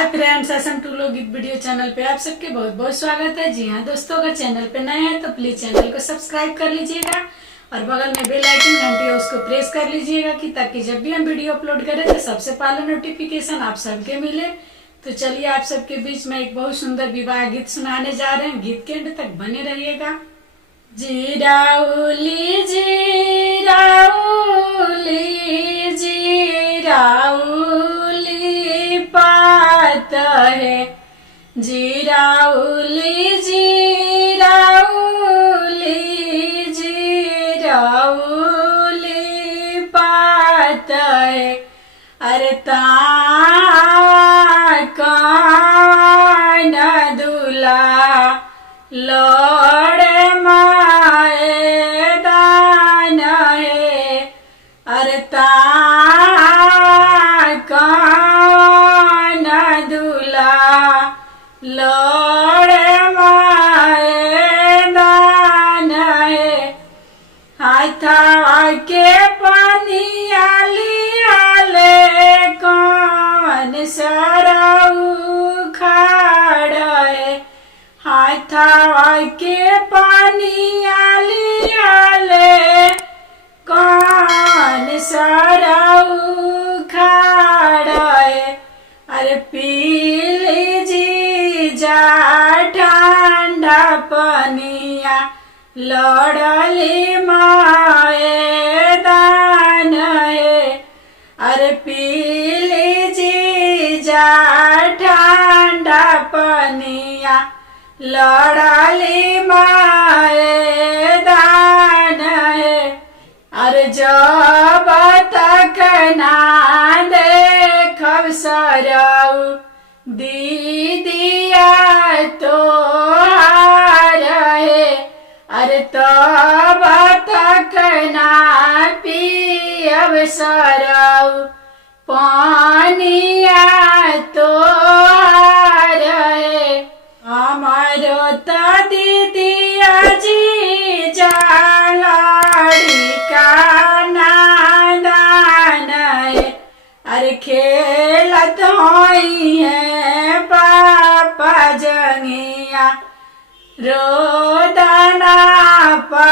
Hi friends, Assam two लोकगीत video channel पे आप सबके बहुत बहुत स्वागत है। जी हाँ दोस्तों, अगर चैनल पे नए हैं तो प्लीज चैनल को सब्सक्राइब कर लीजिएगा और बगल में बेल आइकन घंटी है उसको प्रेस कर लीजिएगा कि ताकि जब भी हम वीडियो अपलोड करें तो सबसे पहले नोटिफिकेशन आप सबके मिले। तो चलिए आप सबके बीच में एक बहुत सुंदर विवाह गीत सुनाने जा रहे हैं। गीत के एंड तक बने रहिएगा। जीराउली जीराउली जीराउली पात है, जीराउली जीराउली जीराउली पात है। अरे कान दूला लौड़े माए दान है। अरे कान दूला लौड़े माए दान है। हाथा के पानी आली आले कौन सराऊ खाड़ है। हाथा के पानी आली आले कौन सराऊ खाड़ है। अरे पीली जी जा ठंडा पनिया लड़ली माए दान है। अरे पीली जी जा ठंडा पनिया लड़ली माए दान है। अरे जब तक ना देखब सरऊ दीदिया तो है। अरे तब तक ना पियब सरऊ पानिया तो है। हमारो तो दीदिया जी जालड़ी का नादान है। अरे खेलत होई है पापा जंगिया रोदना पा